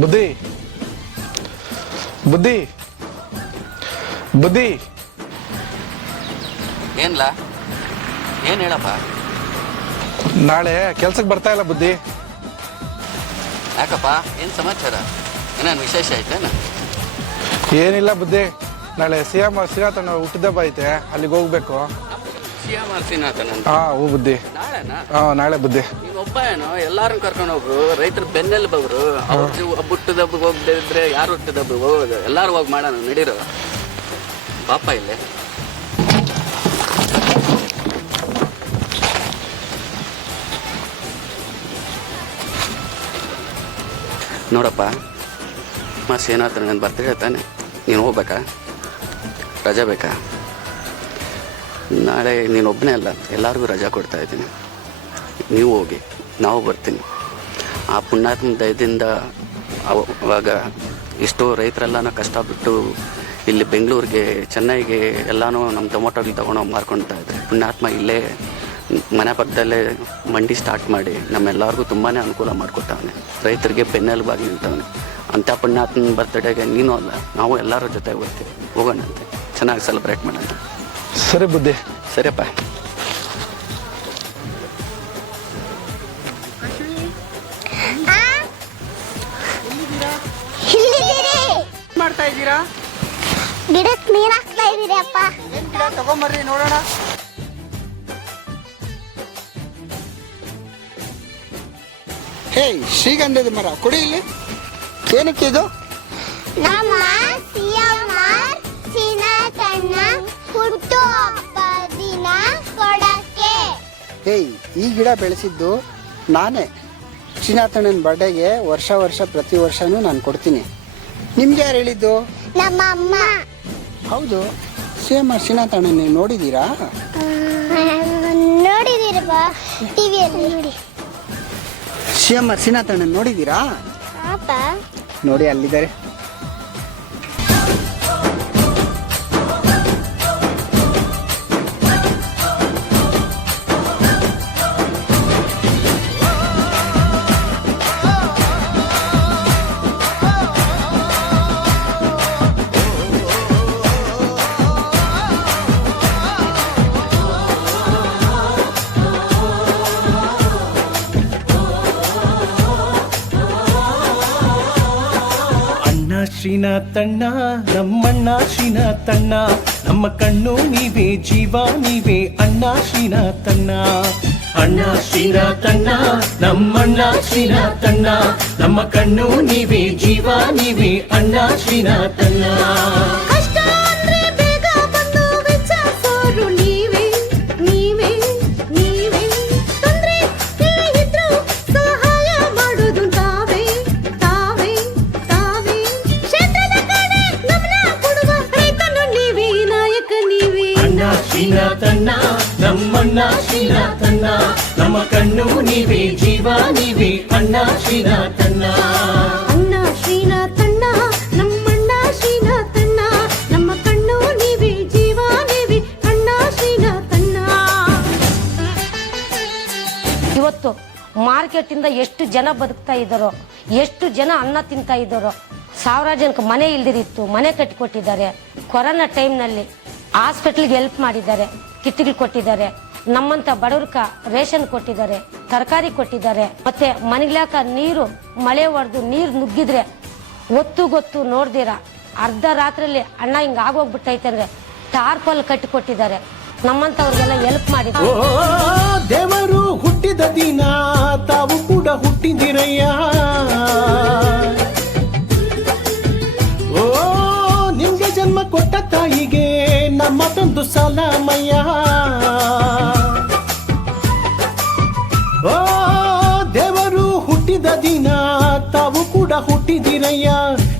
ಬುದ್ಧಿ. ಬುದ್ಧಿ. ಬುದ್ಧಿ. ಏನ್ಲ? ಏನ್ ಹೇಳಪ್ಪ? ನಾಳೆ ಕೆಲ್ಸಕ್ಕೆ ಬರ್ತಾ ಇಲ್ಲ ಬುದ್ಧಿ. ಯಾಕಪ್ಪ? ಏನ್ ಸಮಾಚಾರ? ಏನೇನು ವಿಶೇಷ ಐತೇನ? ಏನಿಲ್ಲ ಬುದ್ಧಿ. ನಾಳೆ ಸಿ ಎಂ ಶ್ರೀನಾಥನ ಹುಟ್ಟಿದಬ್ಬ ಐತೆ. ಅಲ್ಲಿಗೆ ಹೋಗ್ಬೇಕು. ಸಿಎ ಮಾಡ್ತೀನಂತ ಹಾ ಹೂ ಬುದ್ಧಿ. ನಾಳೆನಾ? ಹಾ ನಾಳೆ ಬುದ್ಧಿ. ಒಬ್ಬ ಏನೋ ಎಲ್ಲಾರನ್ನ ಕರ್ಕೊಂಡು ಹೋಗ್ರು ರೈತರ ಬೆನ್ನೆಲ್ಲಿ ಬಗ್ರು ಅವ್ರ ಹುಟ್ಟಿದ ಹಬ್ಬಕ್ಕೆ ಹೋಗದಿದ್ರೆ ಯಾರು ಹುಟ್ಟಿದ ಹಬ್ಬ ಹೋಗೋದು? ಎಲ್ಲಾರು ಹೋಗಿ ಮಾಡೋಣ ನಡೀರು. ಪಾಪ ಇಲ್ಲೇ. ನೋಡಪ್ಪ ಮಾಸ್ ಏನಾಯ್ತು ನಾನು ಬರ್ತೀವಿ ತಾನೆ. ನೀನು ಹೋಗ್ಬೇಕಾ? ರಜಾ ಬೇಕಾ? ನಾಳೆ ನೀನು ಒಬ್ಬನೇ ಅಲ್ಲ, ಎಲ್ಲರಿಗೂ ರಜಾ ಕೊಡ್ತಾ ಇದ್ದೀನಿ. ನೀವು ಹೋಗಿ, ನಾವು ಬರ್ತೀನಿ. ಆ ಪುಣ್ಯಾತ್ಮ ದಯದಿಂದ ಅವ- ಅವಾಗ ಎಷ್ಟೋ ರೈತರೆಲ್ಲನೂ ಕಷ್ಟಪಟ್ಟು ಇಲ್ಲಿ ಬೆಂಗಳೂರಿಗೆ, ಚೆನ್ನೈಗೆ ಎಲ್ಲನೂ ನಮ್ಮ ಟೊಮೊಟೊಗಳು ತೊಗೊಂಡೋಗಿ ಮಾರ್ಕೊಳ್ತಾ ಇದ್ದೆ ಪುಣ್ಯಾತ್ಮ ಇಲ್ಲೇ ಮನೆ ಪಕ್ಕದಲ್ಲೇ ಮಂಡಿ ಸ್ಟಾರ್ಟ್ ಮಾಡಿ ನಮ್ಮೆಲ್ಲರಿಗೂ ತುಂಬಾ ಅನುಕೂಲ ಮಾಡಿಕೊಟ್ಟವನೆ. ರೈತರಿಗೆ ಬೆನ್ನೆಲುಬಾಗಿ ನಿಂತವನೆ ಅಂಥ ಪುಣ್ಯಾತ್ಮನ ಬರ್ತಡೇಗೆ ನೀನು ಅಲ್ಲ, ನಾವು ಎಲ್ಲರ ಜೊತೆ ಹೋಗ್ತೀವಿ. ಹೋಗೋಣಂತೆ. ಚೆನ್ನಾಗಿ ಸೆಲೆಬ್ರೇಟ್ ಮಾಡೋಣ. ಸರಿ ಬುದ್ಧಿ. ಸರಿಯಪ್ಪ. ಮಾಡ್ತಾ ಇದ್ದೀರಾ? ಗಿಡಕ್ಕೆ ನೀರ್ ಹಾಕ್ತಾ ಇದೀರಿ ಅಪ್ಪ. ಏನ್ ಗಿಡ ತಗೊಂಬರ್ರಿ ನೋಡೋಣ. ಹೇ ಶ್ರೀಗಂಧದ ಮರ ಕೊಡಿ ಇಲ್ಲಿ. ಏನಕ್ಕೆ ಇದು? ನಮ್ಮ ಸಿಎಂಆರ್ ಚೀನಾ ಹಬ್ಬ ದಿನ ಕೊಡಕ್ಕೆ. ಹೇಯ್ ಈ ಗಿಡ ಬೆಳೆಸಿದ್ದು ನಾನೇ. ಶ್ರೀನಾಥಣ್ಣನ ಬರ್ಡೇಗೆ ವರ್ಷ ವರ್ಷ ಪ್ರತಿ ವರ್ಷನೂ ನಾನು ಕೊಡ್ತೀನಿ. ನಿಮ್ಗೆ ಯಾರು ಹೇಳಿದ್ದು? ನಮ್ಮ ಅಮ್ಮ ಹೌದು ಸೇಮ್ ಶ್ರೀನಾಥಣ್ಣ ನೀವು ನೋಡಿದ್ದೀರಾ ನೋಡಿದಿರಪ್ಪ ಟಿವಿಯಲ್ಲಿ ನೋಡಿ. ಸಿ ಎಂ ಶ್ರೀನಾಥಣ್ಣನ ನೋಡಿದ್ದೀರಾ ನೋಡಿ ಅಲ್ಲಿದ್ದಾರೆ. ಶ್ರೀನಾಥಣ್ಣ ನಮ್ಮಣ್ಣ ಶ್ರೀನಾಥಣ್ಣ ನಮ್ಮ ಕಣ್ಣು ನೀವೇ ಜೀವ ನೀವೇ ಅಣ್ಣ ಶ್ರೀನಾಥಣ್ಣ ಅಣ್ಣ ಶ್ರೀನಾಥಣ್ಣ ನಮ್ಮಣ್ಣ ಶ್ರೀನಾಥಣ್ಣ ನಮ್ಮ ಕಣ್ಣು ನೀವೇ ಜೀವ ನೀವೇ ಅಣ್ಣ ಶ್ರೀನಾಥಣ್ಣ ನಮ್ಮಣ್ಣ ಶ್ರೀನಾಥಣ್ಣ ನಮ್ಮ ಕಣ್ಣು ನೀವೇ, ಜೀವ ನೀವೇ. ಅಣ್ಣ ಶ್ರೀನಾಥಣ್ಣ ಅಣ್ಣ ಶ್ರೀನಾಥಣ್ಣ ನಮ್ಮಣ್ಣ ಶ್ರೀನಾಥಣ್ಣ ನಮ್ಮ ಕಣ್ಣು ನೀವೇ, ಜೀವ ನೀವೇ. ಅಣ್ಣ ಶ್ರೀನಾಥಣ್ಣ ಇವತ್ತು ಮಾರ್ಕೆಟಿಂದ ಎಷ್ಟು ಜನ ಬದುಕ್ತಾ ಇದ್ದಾರೋ, ಎಷ್ಟು ಜನ ಅನ್ನ ತಿಂತಾ ಇದ್ದಾರೋ ಸಾವಿರ ಜನಕ್ಕೆ ಮನೆ ಇಲ್ದಿರಿತ್ತು ಮನೆ ಕಟ್ಟಿಕೊಟ್ಟಿದ್ದಾರೆ ಕೊರೋನಾ ಟೈಮ್ನಲ್ಲಿ ಹಾಸ್ಪಿಟ್ಲಿಗೆ ಹೆಲ್ಪ್ ಮಾಡಿದ್ದಾರೆ ಕಿಟ್ಗಳು ಕೊಟ್ಟಿದ್ದಾರೆ. ನಮ್ಮಂತ ಬಡವ್ರಕ ರೇಷನ್ ಕೊಟ್ಟಿದ್ದಾರೆ, ತರಕಾರಿ ಕೊಟ್ಟಿದ್ದಾರೆ, ಮತ್ತೆ ಮನೆಗ್ಲಾಕ ನೀರು, ಮಳೆ ಹೊಡೆದು ನೀರು ನುಗ್ಗಿದ್ರೆ ಒತ್ತು ಗೊತ್ತು ನೋಡ್ದಿರ. ಅರ್ಧ ರಾತ್ರಿಯಲ್ಲಿ ಅಣ್ಣ ಹಿಂಗ ಆಗೋಗ್ಬಿಟ್ಟೈತೆ ಅಂದ್ರೆ ಟಾರ್ಪಲ್ ಕಟ್ಟಿ ಕೊಟ್ಟಿದ್ದಾರೆ. ನಮ್ಮಂತವ್ರಿಗೆಲ್ಲ ಹೆಲ್ಪ್ ಮಾಡಿದ್ರು. ದೇವರು ಹುಟ್ಟಿದ ದಿನ, ತಾವು ಕೂಡ ಹುಟ್ಟಿದಿರಯ್ಯ. ಓ ನಿಮ್ಗೆ ಜನ್ಮ ಕೊಟ್ಟ ತಾಯಿಗೆ ನಮ್ಮ ತಂದು ಸಲಾಮಯ್ಯ.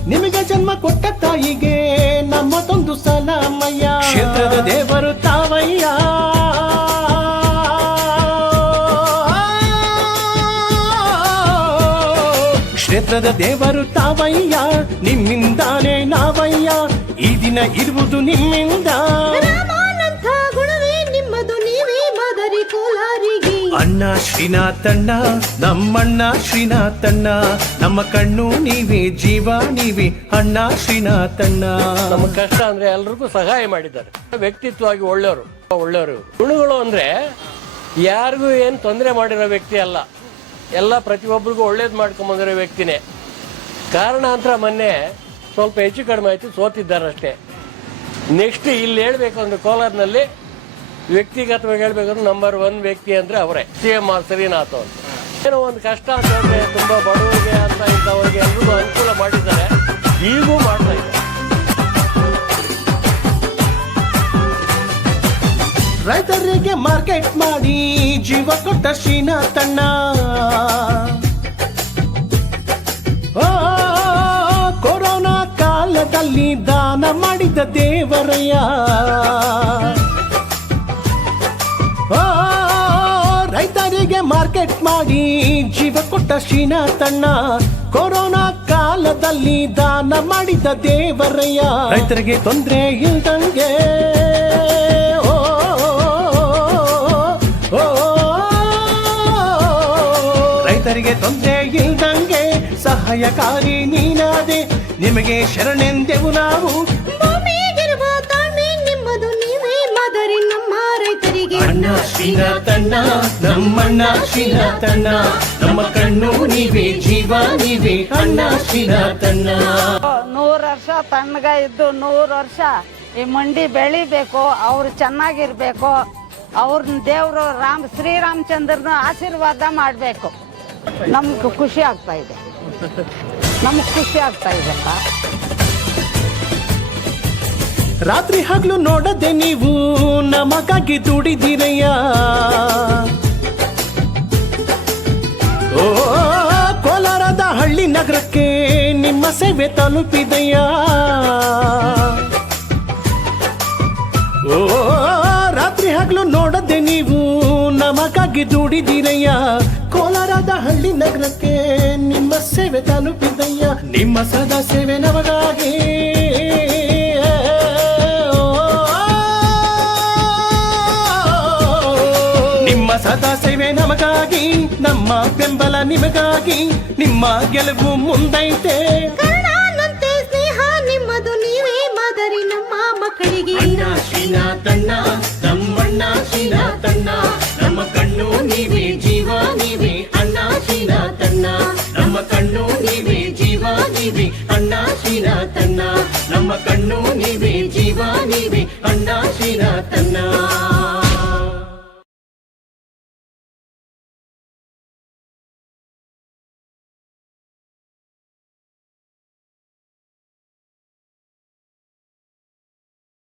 ನಿಮಗೆ ಜನ್ಮ ಕೊಟ್ಟ ತಾಯಿಗೆ ನಮ್ಮದೊಂದು ಸಲಾಮಯ್ಯ ಕ್ಷೇತ್ರದ ದೇವರು ತಾವಯ್ಯ. ಕ್ಷೇತ್ರದ ದೇವರು ತಾವಯ್ಯ, ನಿಮ್ಮಿಂದಾನೇ ನಾವಯ್ಯ. ಈ ದಿನ ಇರುವುದು ನಿಮ್ಮಿಂದ. ಅಣ್ಣ ಶ್ರೀನಾಥಣ್ಣ, ನಮ್ಮಣ್ಣ ಶ್ರೀನಾಥಣ್ಣ, ನಮ್ಮ ಕಣ್ಣು ನೀವೇ, ಜೀವ ನೀವೇ, ಅಣ್ಣ ಶ್ರೀನಾಥಣ್ಣ. ನಮ್ಮ ಕಷ್ಟ ಅಂದ್ರೆ ಎಲ್ರಿಗೂ ಸಹಾಯ ಮಾಡಿದ್ದಾರೆ. ವ್ಯಕ್ತಿತ್ವವಾಗಿ ಒಳ್ಳೆಯವರು ಒಳ್ಳೆಯವರು. ಗುಣಗಳು ಅಂದ್ರೆ ಯಾರಿಗೂ ಏನು ತೊಂದರೆ ಮಾಡಿರೋ ವ್ಯಕ್ತಿ ಅಲ್ಲ. ಎಲ್ಲ ಪ್ರತಿಯೊಬ್ಬರಿಗೂ ಒಳ್ಳೇದು ಮಾಡ್ಕೊಂಬಂದಿರೋ ವ್ಯಕ್ತಿನೇ. ಕಾರಣಾಂತರ ಮೊನ್ನೆ ಸ್ವಲ್ಪ ಹೆಚ್ಚು ಕಡಿಮೆ ಆಯ್ತು, ಸೋತಿದ್ದಾರಷ್ಟೇ. ನೆಕ್ಸ್ಟ್ ಇಲ್ಲಿ ಹೇಳ್ಬೇಕು ಅಂದ್ರೆ ಕೋಲಾರ್ನಲ್ಲಿ ವ್ಯಕ್ತಿಗತವಾಗಿ ಹೇಳ್ಬೇಕಂದ್ರೆ ನಂಬರ್ ಒನ್ ವ್ಯಕ್ತಿ ಅಂದ್ರೆ ಅವರೇ. ಸಿ ಎಂ ಆರ್ ಶ್ರೀನಾಥ್ ಅವರು. ಏನೋ ಒಂದು ಕಷ್ಟ ಅಂತ ಹೇಳಿದ್ರೆ ತುಂಬಾ ಬಡವರಿಗೆ ಅಂತ ಇಂಥವ್ರಿಗೆ ಎಲ್ರಿಗೂ ಅನುಕೂಲ ಮಾಡಿದ್ದಾರೆ. ಈಗೂ ಮಾಡ್ತಾ ಇದ್ದಾರೆ. ರೈತರಿಗೆ ಮಾರ್ಕೆಟ್ ಮಾಡಿ ಜೀವ ಕೊಟ್ಟ ಶ್ರೀನಾಥಣ್ಣ ಕೊರೋನಾ ಕಾಲದಲ್ಲಿ ದಾನ ಮಾಡಿದ ದೇವರಯ್ಯ. ರೈತರಿಗೆ ಮಾರ್ಕೆಟ್ ಮಾಡಿ ಜೀವ ಕೊಟ್ಟ ಶ್ರೀನಾಥಣ್ಣ. ಕೊರೋನಾ ಕಾಲದಲ್ಲಿ ದಾನ ಮಾಡಿದ ದೇವರಯ್ಯ. ರೈತರಿಗೆ ತೊಂದರೆ ಇಲ್ದಂಗೆ. ರೈತರಿಗೆ ತೊಂದರೆ ಇಲ್ದಂಗೆ. ಸಹಾಯಕಾರಿ ನೀನಾದೆ. ನಿಮಗೆ ಶರಣೆಂದೆವು ನಾವು. ಅಣ್ಣ ತನ್ನ, ನಮ್ಮಣ್ಣ ನಮ್ಮ ಕಣ್ಣು ನೀವೇ, ಜೀವ ನೀವೇ, ಅಣ್ಣ ಶ್ರೀನಾಥಣ್ಣ ನೂರು ವರ್ಷ ತಣ್ಣಗ ಇದ್ದು ನೂರು ವರ್ಷ ಈ ಮಂಡಿ ಬೆಳಿಬೇಕು, ಅವ್ರು ಚೆನ್ನಾಗಿರ್ಬೇಕು ಅವ್ರನ್ನ ದೇವರು ರಾಮ್, ಶ್ರೀರಾಮಚಂದ್ರನ ಆಶೀರ್ವಾದ ಮಾಡಬೇಕು. ನಮ್ಗೆ ಖುಷಿ ಆಗ್ತಾ ಇದೆ. ನಮ್ಗೆ ಖುಷಿ ಆಗ್ತಾ ಇದೆಪ್ಪ ರಾತ್ರಿ ಹಗಲು ನೋಡದೆ ನೀವು ನಮಗಾಗಿ ದುಡಿದಿರಯ್ಯ. ಓ, ಕೋಲಾರದ ಹಳ್ಳಿ ನಗರಕ್ಕೆ ನಿಮ್ಮ ಸೇವೆ ತಲುಪಿದಯ್ಯ. ಓ, ರಾತ್ರಿ ಹಗಲು ನೋಡದೆ ನೀವು ನಮಗಾಗಿ ದುಡಿದಿರಯ್ಯ. ಕೋಲಾರದ ಹಳ್ಳಿ ನಗರಕ್ಕೆ ನಿಮ್ಮ ಸೇವೆ ತಲುಪಿದಯ್ಯ. ನಿಮ್ಮ ಸದಾ ಸೇವೆ ನಮಗಾಗಿ. ದಾಸೈವೆ ನಮಗಾಗಿ ನಮ್ಮ ಬೆಂಬಲ ನಿಮಗಾಗಿ ನಿಮ್ಮ ಗೆಲುವು ಮುಂದೈತೆ. ಸ್ನೇಹ ನಿಮ್ಮದು ನೀವೇ ಮಾದರಿ ನಮ್ಮ ಮಕ್ಕಳಿಗೆ. ಶ್ರೀನಾ ತನ್ನ ನಮ್ಮಣ್ಣ ಶ್ರೀನಾ ತನ್ನ ನಮ್ಮ ಕಣ್ಣು ನೀವೇ ಜೀವ ನೀವೇ. ಅಣ್ಣ ಶ್ರೀನಾ ತನ್ನ ನಮ್ಮ ಕಣ್ಣು ನೀವೇ ಜೀವ ನೀವೇ. ಅಣ್ಣ ಶ್ರೀನಾ ತನ್ನ ನಮ್ಮ ಕಣ್ಣು ನೀವೇ ಜೀವ ನೀವೇ. ಅಣ್ಣ ಶ್ರೀನಾ ತನ್ನ